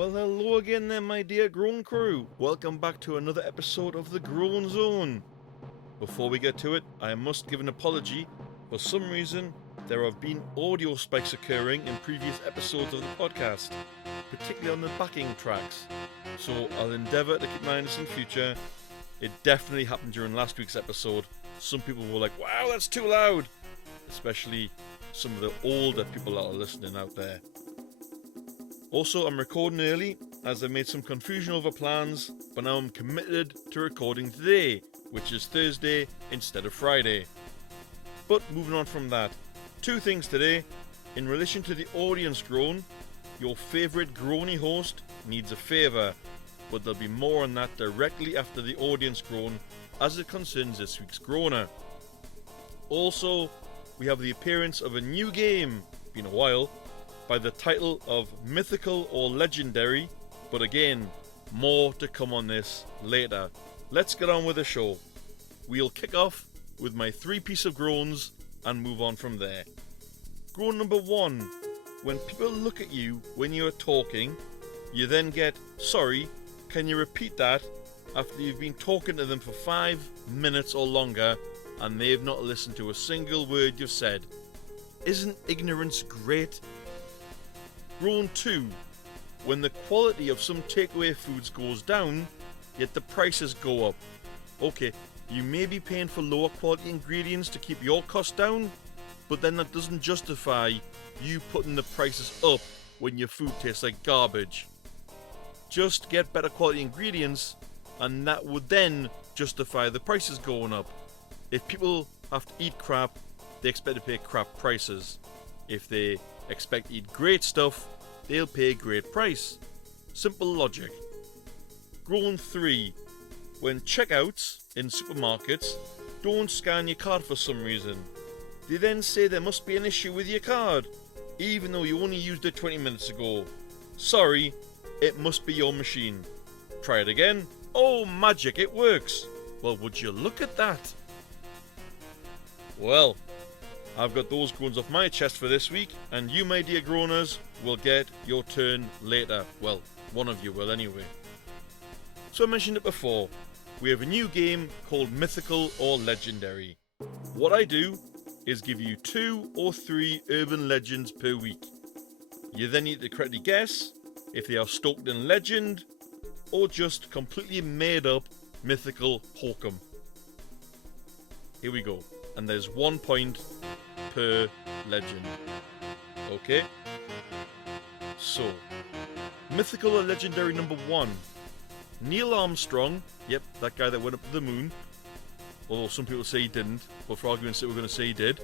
Well, hello again then, my dear Groan crew. Welcome back to another episode of the Groan Zone. Before we get to it, I must give an apology. For some reason, there have been audio spikes occurring in previous episodes of the podcast, particularly on the backing tracks. So I'll endeavour to keep my eye on this in future. It definitely happened during last week's episode. Some people were like, wow, that's too loud. Especially some of the older people that are listening out there. Also, I'm recording early as I made some confusion over plans, but now I'm committed to recording today, which is Thursday instead of Friday. But moving on from that, two things today. In relation to the audience groan, your favourite groany host needs a favour, but there'll be more on that directly after the audience groan as it concerns this week's groaner. Also, we have the appearance of a new game, been a while, by the title of Mythical or Legendary, but again, more to come on this later. Let's get on with the show. We'll kick off with my three-piece of groans and move on from there. Groan number one. When people look at you when you're talking, you then get, sorry, can you repeat that, after you've been talking to them for 5 minutes or longer and they've not listened to a single word you've said. Isn't ignorance great? Groan 2. When the quality of some takeaway foods goes down, yet the prices go up. Okay, you may be paying for lower quality ingredients to keep your costs down, but then that doesn't justify you putting the prices up when your food tastes like garbage. Just get better quality ingredients, and that would then justify the prices going up. If people have to eat crap, they expect to pay crap prices. If they expect to eat great stuff, they'll pay a great price. Simple logic. Groan 3. When checkouts in supermarkets don't scan your card for some reason, they then say there must be an issue with your card, even though you only used it 20 minutes ago. Sorry, it must be your machine. Try it again. Oh, magic, it works. Well, would you look at that? Well, I've got those groans off my chest for this week, and you, my dear groaners, will get your turn later. Well, one of you will anyway. So I mentioned it before, we have a new game called Mythical or Legendary. What I do is give you 2 or 3 urban legends per week. You then need to correctly guess if they are stoked in legend or just completely made up mythical hokum. Here we go, and there's 1 point per legend. Okay? So, mythical or legendary number 1. Neil Armstrong, yep, that guy that went up to the moon, although some people say he didn't, but for argument's sake we're going to say he did,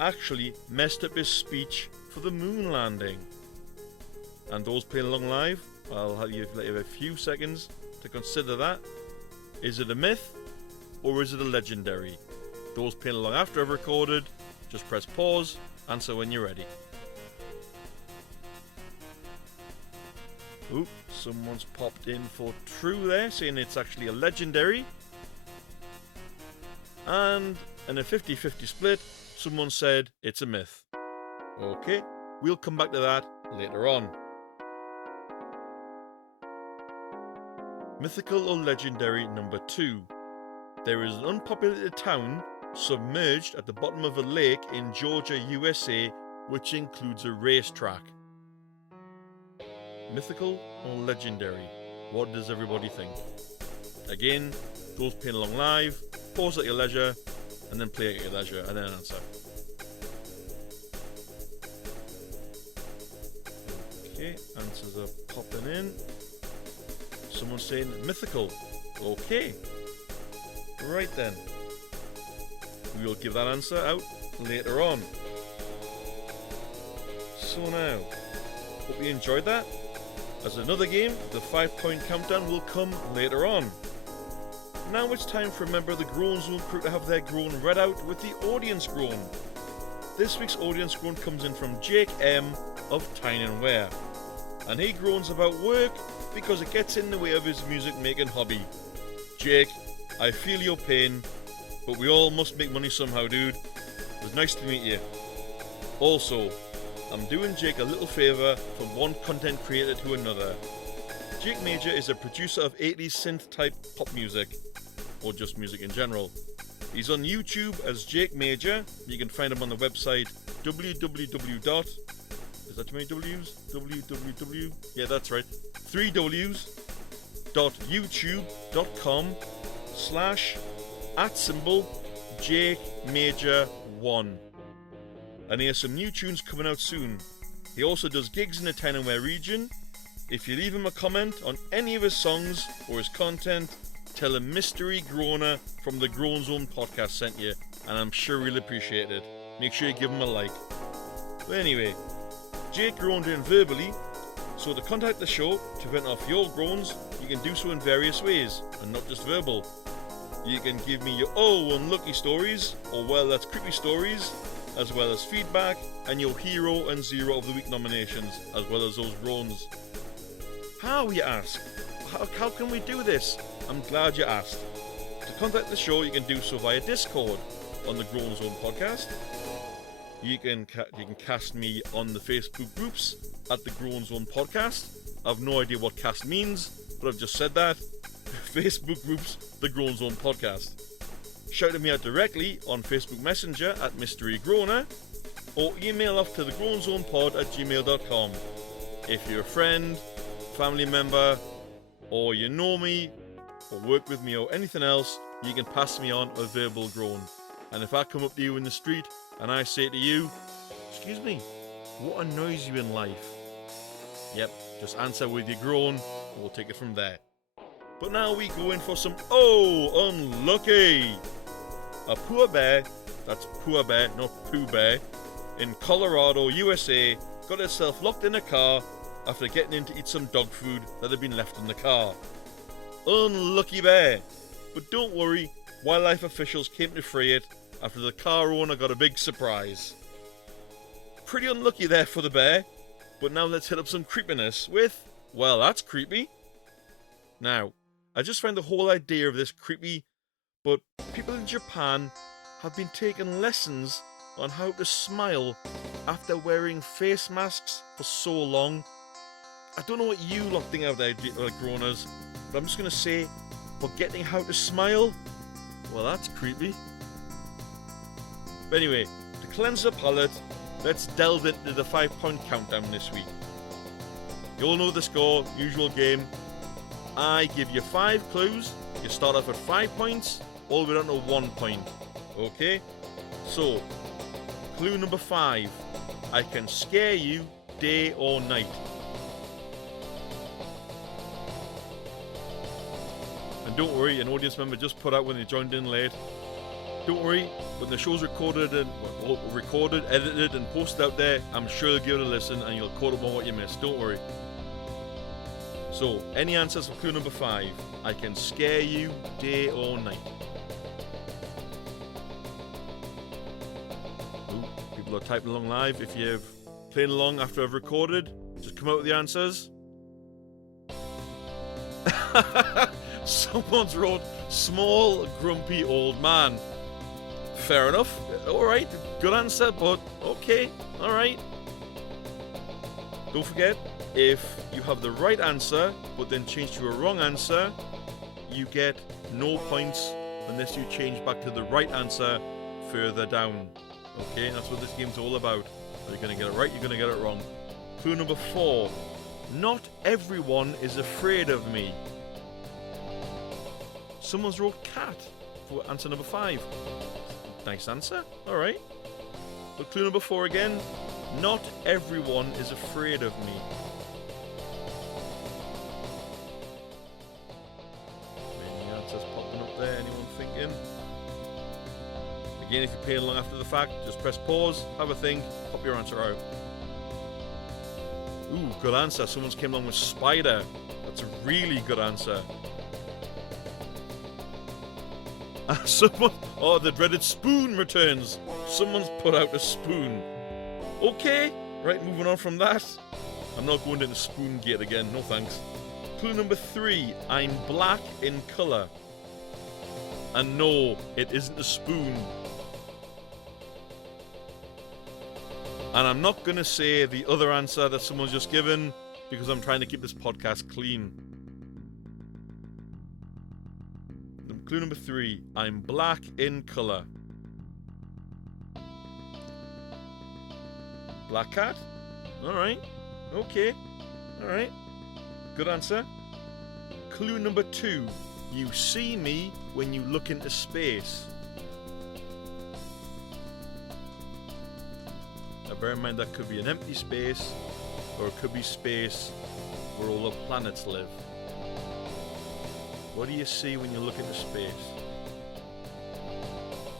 actually messed up his speech for the moon landing. And those playing along live, I'll let you have a few seconds to consider that. Is it a myth or is it a legendary? Those playing along after I've recorded, just press pause, answer when you're ready. Oop, someone's popped in for true there, saying it's actually a legendary. And in a 50-50 split, someone said it's a myth. Okay, we'll come back to that later on. Mythical or legendary number 2. There is an unpopulated town submerged at the bottom of a lake in Georgia, USA, which includes a racetrack. Mythical or legendary? What does everybody think? Again, those playing along live, pause at your leisure, and then play at your leisure, and then answer. Okay, answers are popping in. Someone's saying mythical. Okay. Right then. We will give that answer out later on. So now, hope you enjoyed that. As another game, the 5-point countdown will come later on. Now it's time for a member of the Groan Zone crew to have their groan read out with the audience groan. This week's audience groan comes in from Jake M of Tyne and Wear, and he groans about work because it gets in the way of his music making hobby. Jake, I feel your pain, but we all must make money somehow, dude. It was nice to meet you. Also, I'm doing Jake a little favour from one content creator to another. Jake Major is a producer of 80s synth type pop music, or just music in general. He's on YouTube as Jake Major. You can find him on the website www. Is that too many W's? www? Yeah, that's right. 3 W's. youtube.com/@Jake Major 1. And he has some new tunes coming out soon. He also does gigs in the Town and Wear region. If you leave him a comment on any of his songs or his content, tell him Mystery Groaner from the Groan Zone podcast sent you, and I'm sure he'll appreciate it. Make sure you give him a like. But anyway, Jake groaned in verbally, so to contact the show to vent off your groans, you can do so in various ways, and not just verbal. You can give me your Ohhh Unlucky stories, or well, that's creepy stories, as well as feedback, and your Hero and Zero of the Week nominations, as well as those groans. How, you ask? How can we do this? I'm glad you asked. To contact the show, you can do so via Discord on the Groan Zone podcast. You can cast me on the Facebook groups at the Groan Zone podcast. I have no idea what cast means, but I've just said that. Facebook groups, the Groan Zone podcast. Shout at me out directly on Facebook Messenger at Mystery Groaner, or email off to thegroanzonepod@gmail.com. If you're a friend, family member, or you know me, or work with me, or anything else, you can pass me on a verbal groan. And if I come up to you in the street and I say to you, "Excuse me, what annoys you in life?" Yep, just answer with your groan, and we'll take it from there. But now we go in for some Ohhh Unlucky. A poor bear, that's poor bear, not Pooh Bear, in Colorado, USA, got itself locked in a car after getting in to eat some dog food that had been left in the car. Unlucky bear. But don't worry, wildlife officials came to free it after the car owner got a big surprise. Pretty unlucky there for the bear, but now let's hit up some creepiness with, well, that's creepy. Now, I just find the whole idea of this creepy, but people in Japan have been taking lessons on how to smile after wearing face masks for so long. I don't know what you lot think out there, groaners, but I'm just going to say, forgetting how to smile, well, that's creepy. But anyway, to cleanse the palate, let's delve into the 5-point countdown this week. You all know the score, usual game. I give you 5 clues. You start off at 5 points, all the way down to 1 point. Okay? So, clue number 5. I can scare you day or night. And don't worry, an audience member just put out when they joined in late. Don't worry, when the show's recorded, edited, and posted out there, I'm sure you'll give it a listen and you'll caught up on what you missed. Don't worry. So, any answers for clue number 5? I can scare you day or night. Ooh, people are typing along live. If you're playing along after I've recorded, just come out with the answers. Someone's wrote, small, grumpy old man. Fair enough. Alright, good answer, but okay, alright. Don't forget, if you have the right answer, but then change to a wrong answer, you get no points unless you change back to the right answer further down. Okay, that's what this game's all about. You're going to get it right, you're going to get it wrong. Clue number 4. Not everyone is afraid of me. Someone's wrote cat for answer number 5. Nice answer. Alright. But clue number 4 again. Not everyone is afraid of me. Any answers popping up there? Anyone thinking? Again, if you're playing along after the fact, just press pause, have a think, pop your answer out. Ooh, good answer. Someone's came along with spider. That's a really good answer. Someone, oh, the dreaded spoon returns. Someone's put out a spoon. Okay, right, moving on from that. I'm not going into spoon gate again, no thanks. Clue number 3, I'm black in colour. And no, it isn't a spoon. And I'm not going to say the other answer that someone's just given because I'm trying to keep this podcast clean. Clue number 3. I'm black in colour. Black cat? Alright. Okay. Alright. Good answer. Clue number 2. You see me when you look into space. Now bear in mind that could be an empty space, or it could be space where all the planets live. What do you see when you look into space?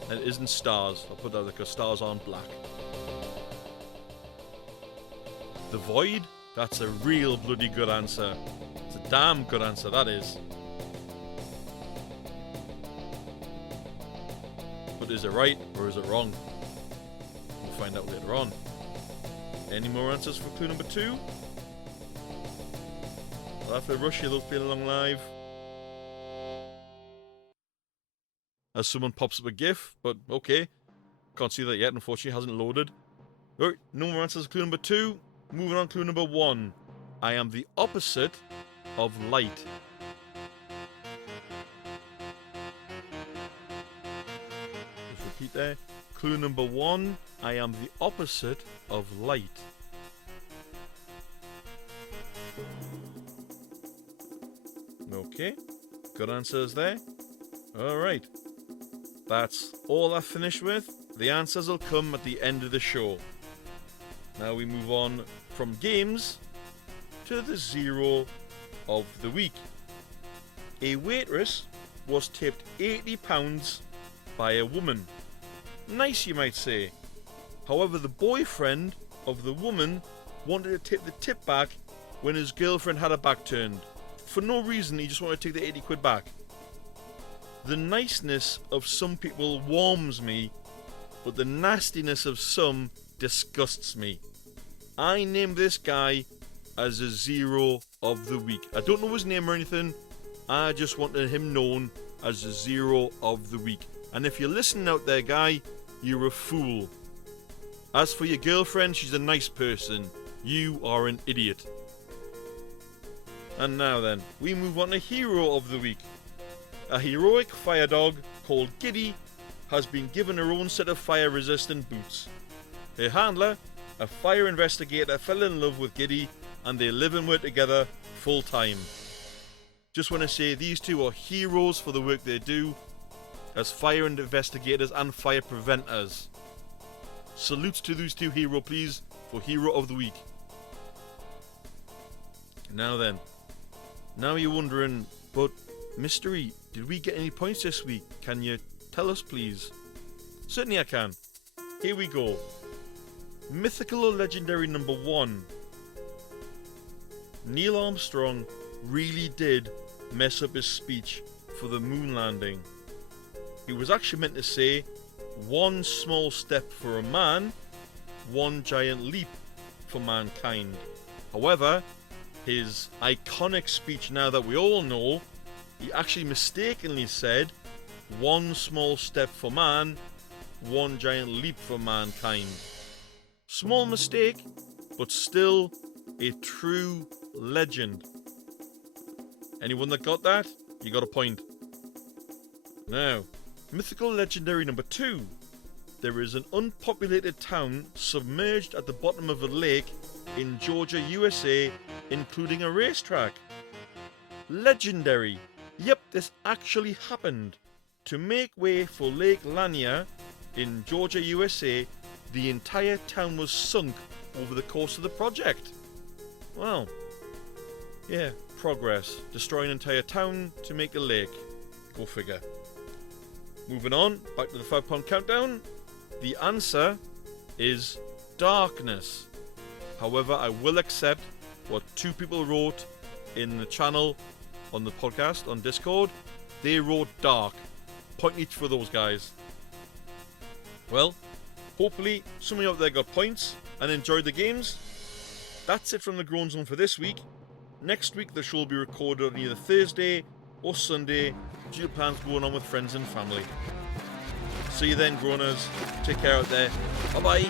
And it isn't stars. I'll put that because stars aren't black. The void? That's a real bloody good answer. It's a damn good answer, that is. But is it right or is it wrong? We'll find out later on. Any more answers for clue number 2? I'll have to rush you those playing along live. As someone pops up a GIF, but okay. Can't see that yet, unfortunately, hasn't loaded. Alright, no more answers to clue number 2. Moving on, clue number 1. I am the opposite of light. Just repeat there. Clue number 1. I am the opposite of light. Okay. Good answers there. Alright. That's all I finished with. The answers will come at the end of the show. Now we move on from games to the zero of the week. A waitress was tipped £80 by a woman. Nice, you might say. However, the boyfriend of the woman wanted to take the tip back when his girlfriend had her back turned. For no reason, he just wanted to take the 80 quid back. The niceness of some people warms me, but the nastiness of some disgusts me. I named this guy as a zero of the week. I don't know his name or anything. I just wanted him known as a zero of the week. And if you're listening out there, guy, you're a fool. As for your girlfriend, she's a nice person. You are an idiot. And now then, we move on to hero of the week. A heroic fire dog called Giddy has been given her own set of fire-resistant boots. Her handler, a fire investigator, fell in love with Giddy and they live and work together full-time. Just want to say these two are heroes for the work they do as fire investigators and fire preventers. Salutes to those two heroes, please, for hero of the week. Now then, now you're wondering, but Mystery, did we get any points this week? Can you tell us, please? Certainly I can. Here we go. Mythical or legendary number 1. Neil Armstrong really did mess up his speech for the moon landing. He was actually meant to say, 1 small step for a man, 1 giant leap for mankind. However, his iconic speech now that we all know, he actually mistakenly said, 1 small step for man, 1 giant leap for mankind. Small mistake, but still a true legend. Anyone that got that, you got a point. Now, mythical legendary number 2. There is an unpopulated town submerged at the bottom of a lake in Georgia, USA, including a racetrack. Legendary. Yep, this actually happened. To make way for Lake Lanier in Georgia, USA, the entire town was sunk over the course of the project. Well, yeah, progress. Destroy an entire town to make a lake. Go figure. Moving on, back to the 5-pound countdown. The answer is darkness. However, I will accept what 2 people wrote in the channel on the podcast on Discord. They wrote dark. Point each for those guys. Well, hopefully some of you out there got points and enjoyed the games. That's it from the Groan Zone for this week. Next week the show will be recorded on either Thursday or Sunday due to plans going on with friends and family. See you then, Groaners. Take care out there. Bye bye.